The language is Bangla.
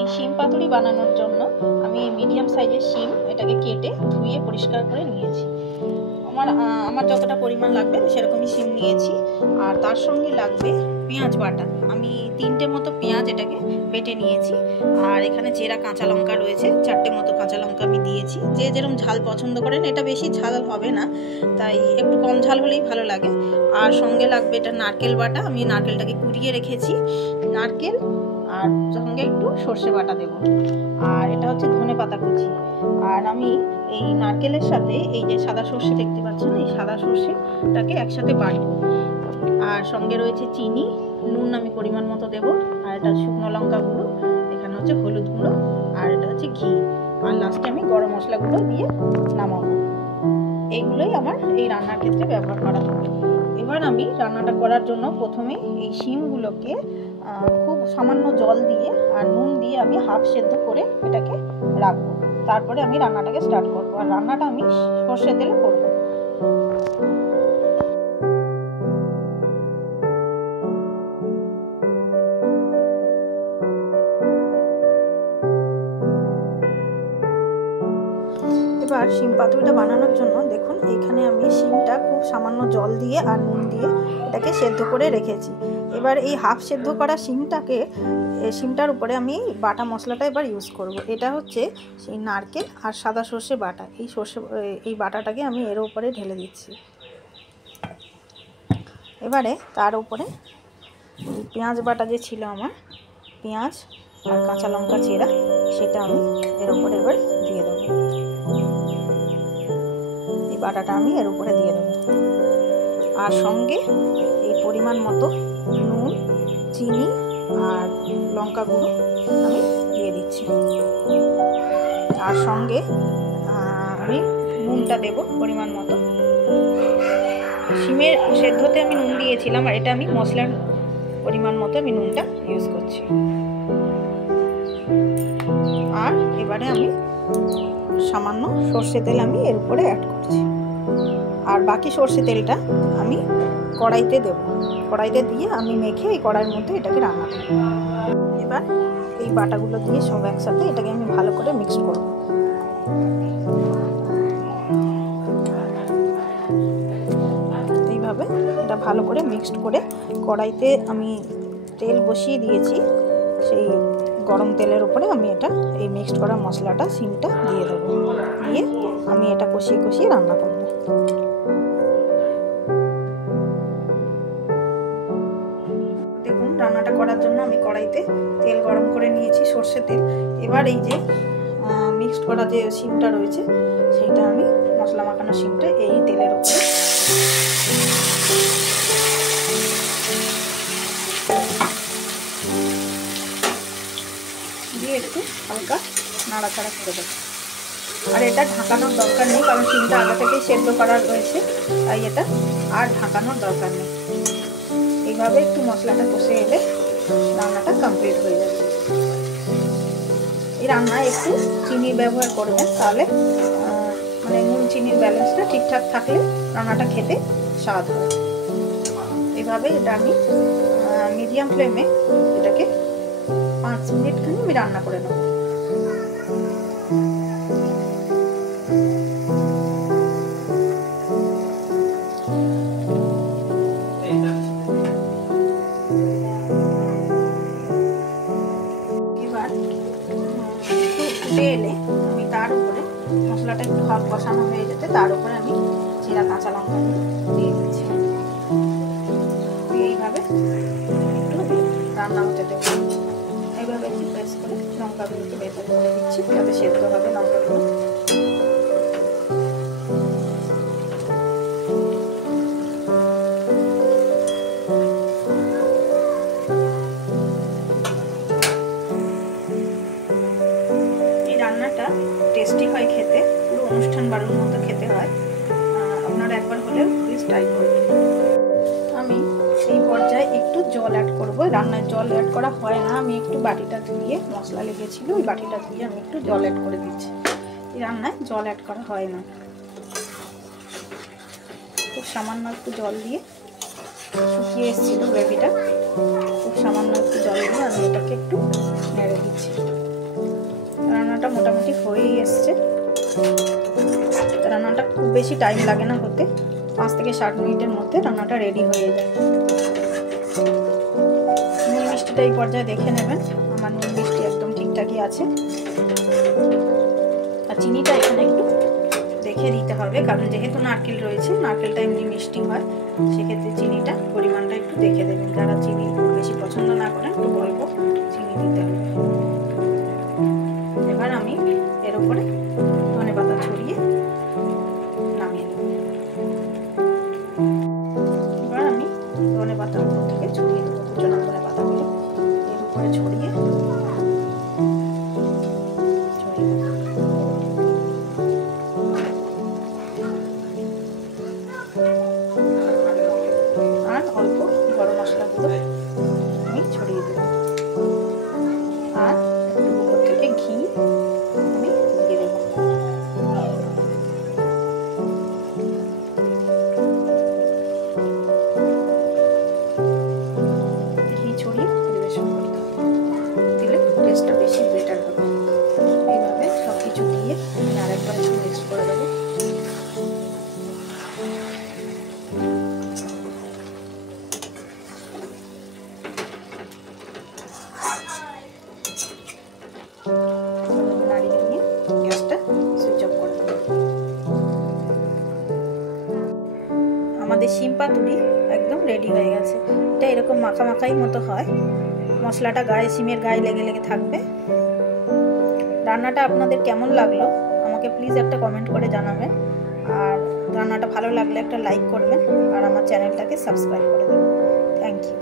এই শিম পাতুরি বানানোর জন্য আমি এই মিডিয়াম সাইজের শিম এটাকে কেটে ধুয়ে পরিষ্কার করে নিয়েছি। আমার যতটা পরিমাণ লাগবে আমি সেরকমই শিম নিয়েছি। আর তার সঙ্গে লাগবে পেঁয়াজ বাটা। আমি 3টে মতো পেঁয়াজ এটাকে বেটে নিয়েছি। আর এখানে চেরা কাঁচা লঙ্কা রয়েছে, 4টে মতো কাঁচা লঙ্কা আমি দিয়েছি। যে যেরকম ঝাল পছন্দ করেন, এটা বেশি ঝাল হবে না, তাই একটু কম ঝাল হলেই ভালো লাগে। আর সঙ্গে লাগবে এটা নারকেল বাটা। আমি নারকেলটাকে কুড়িয়ে রেখেছি, নারকেল আর সঙ্গে একটু সর্ষে বাটা দেবো। আর এটা হচ্ছে ধনেপাতা কুচি। আর আমি এই নারকেলের সাথে এই যে সাদা সর্ষে দেখতে পাচ্ছেন, এই সাদা সর্ষেটাকে একসাথে বাটবো। আর সঙ্গে রয়েছে চিনি, নুন আমি পরিমাণ মতো দেবো। আর এটা শুকনো লঙ্কা গুঁড়ো, এখানে হচ্ছে হলুদ গুঁড়ো, আর এটা হচ্ছে ঘি। আর লাস্টে আমি গরম মশলাগুলো দিয়ে নামাবো। এইগুলোই আমার এই রান্নার ক্ষেত্রে ব্যবহার করা হবে। এবার আমি রান্নাটা করার জন্য প্রথমে এই শিমগুলোকে খুব সামান্য জল দিয়ে আর নুন দিয়ে আমি হাফ সেদ্ধ করে এটাকে রাখবো। তারপরে আমি রান্নাটাকে স্টার্ট করবো। আর রান্নাটা আমি সর্ষে তেলে করবো। এবার শিম পাতুরিটা বানানোর জন্য দেখুন, এখানে আমি শিমটা খুব সামান্য জল দিয়ে আর নুন দিয়ে এটাকে সেদ্ধ করে রেখেছি। এবার এই হাফ সেদ্ধ করা শিমটার উপরে আমি বাটা মশলাটা এবার ইউজ করব। এটা হচ্ছে সেই নারকেল আর সাদা সর্ষে বাটা। এই বাটাটাকে আমি এর উপরে ঢেলে দিচ্ছি। এবারে তার উপরে পেঁয়াজ বাটা যে ছিল আমার, পেঁয়াজ আর কাঁচা লঙ্কা চেরা, সেটা আমি এর উপরে এবার দিয়ে দেবো। এই বাটাটা আমি এর উপরে দিয়ে দেবো। আর সঙ্গে এই পরিমাণ মতো নুন, চিনি আর লঙ্কা গুঁড়ো আমি দিয়ে দিচ্ছি। আর সঙ্গে আমি নুনটা দেব পরিমাণ মতো। শিমের সেদ্ধতে আমি নুন দিয়েছিলাম, আর এটা আমি মশলার পরিমাণ মতো আমি নুনটা ইউজ করছি। আর এবারে আমি সামান্য সর্ষে তেল আমি এর উপরে অ্যাড করছি। আর বাকি সর্ষে তেলটা আমি কড়াইতে দেব। কড়াইতে দিয়ে আমি মেখে এই কড়াইয়ের মধ্যে এটাকে রান্না করব। এবার এই বাটাগুলো দিয়ে সব একসাথে এটাকে আমি ভালো করে মিক্স করব। এইভাবে এটা ভালো করে মিক্সড করে কড়াইতে আমি তেল বসিয়ে দিয়েছি। সেই গরম তেলের উপরে আমি এটা এই মিক্সড করা মশলাটা, শিমটা দিয়ে দেবো। দিয়ে আমি এটা কষিয়ে কষিয়ে রান্না করব। দেখুন, রান্নাটা করার জন্য আমি কড়াইতে তেল গরম করে নিয়েছি, সর্ষে তেল। এবার এই যে মিক্সড করা যে শিমটা রয়েছে, সেইটা আমি মশলা মাখানো শিমটা এই তেলের উপরে দিয়ে একটু হালকা নাড়াচাড়া করে দেবো। আর এটা ঢাকানোর দরকার নেই, কারণ শিমটা আগে থেকে সেদ্ধ করা রয়েছে, তাই এটা আর ঢাকানোর দরকার নেই। এইভাবে একটু মশলাটা কষে এলে রান্নাটা কমপ্লিট হয়ে যাবে। এই রান্নায় একটু চিনি ব্যবহার করবেন, তাহলে মানে নুন চিনির ব্যালেন্সটা ঠিকঠাক থাকলে রান্নাটা খেতে স্বাদ হয়। এভাবে এটা আমি মিডিয়াম ফ্লেমে এটাকে 5 মিনিট খানি আমি রান্না করে নেব। এলে আমি তার উপরে মশলাটা একটু হাফ কষানো হয়ে যেতে, তার উপরে আমি জিরা কাঁচা লঙ্কা দিয়ে দিচ্ছি। এইভাবে একটু রান্না হতে দেবো। এইভাবে একটু প্রেস করে লঙ্কাগুলোকে ভেতরে করে দিচ্ছি, যাতে সেদ্ধ হবে লঙ্কাগুলো। রান্নাটা টেস্টি হয় খেতে, পুরো অনুষ্ঠান বাড়ির মতো খেতে হয়। আপনারা একবার হলেও প্লিজ ট্রাই করবেন। আমি এই পর্যায়ে একটু জল অ্যাড করব। রান্নায় জল অ্যাড করা হয় না, আমি একটু বাটিটা ধুয়ে, মশলা লেগেছিল ওই বাটিটা ধুয়ে আমি একটু জল অ্যাড করে দিচ্ছি। এই রান্নায় জল অ্যাড করা হয় না। খুব সামান্য একটু জল দিয়ে, শুকিয়ে এসেছিল গ্রেভিটা, খুব সামান্য একটু জল দিয়ে আমি এটাকে একটু নেড়ে দিচ্ছি। রান্নাটা মোটামুটি হয়েই এসছে। রান্নাটা খুব বেশি টাইম লাগে না হতে, 5 থেকে 7 মিনিটের মধ্যে রান্নাটা রেডি হয়ে যায়। নুন মিষ্টিটা এই পর্যায়ে দেখে নেবেন, আমার নুন মিষ্টি একদম ঠিকঠাকই আছে। আর চিনিটা এখানে একটু দেখে দিতে হবে, কারণ যেহেতু নারকেল রয়েছে, নারকেলটা এমনি মিষ্টি হয়, সেক্ষেত্রে চিনিটা পরিমাণটা একটু দেখে দেবেন। যারা চিনি বেশি পছন্দ না করেন একটু অল্প চিনি দিতে হবে। এবার আমি এর উপরে ধনেপাতা ছড়িয়ে নামিয়ে নেব। এবার আমি ধনেপাতার উপর থেকে ছড়িয়ে দেবো, কুচনো ধনেপাতাগুলো এর উপরে ছড়িয়ে আর অল্প গরম মশলা গুঁড়ো আমি ছড়িয়ে দেবো। আর উপর থেকে ঘি আমি দিয়ে দেবো। ঘি ছড়িয়ে পরিবেশন করতে হবে, দিলে টেস্টটা বেশি বেটার হবে। এইভাবে সব কিছু দিয়ে আমি আরেকবার মিক্স করে দেবো। নাড়িয়ে নিয়ে গ্যাসটা সুইচ অফ করে দেবো। আমাদের শিম পাতুরি একদম রেডি হয়ে গেছে। এটা এরকম মাখা মাখাই মতো হয়, মশলাটা গায়ে, শিমের গায়ে লেগে লেগে থাকবে। রান্নাটা আপনাদের কেমন লাগলো আমাকে প্লিজ একটা কমেন্ট করে জানাবেন, আর রান্নাটা ভালো লাগলে একটা লাইক করবেন, আর আমার চ্যানেলটাকে সাবস্ক্রাইব করে দেবেন। Thank you.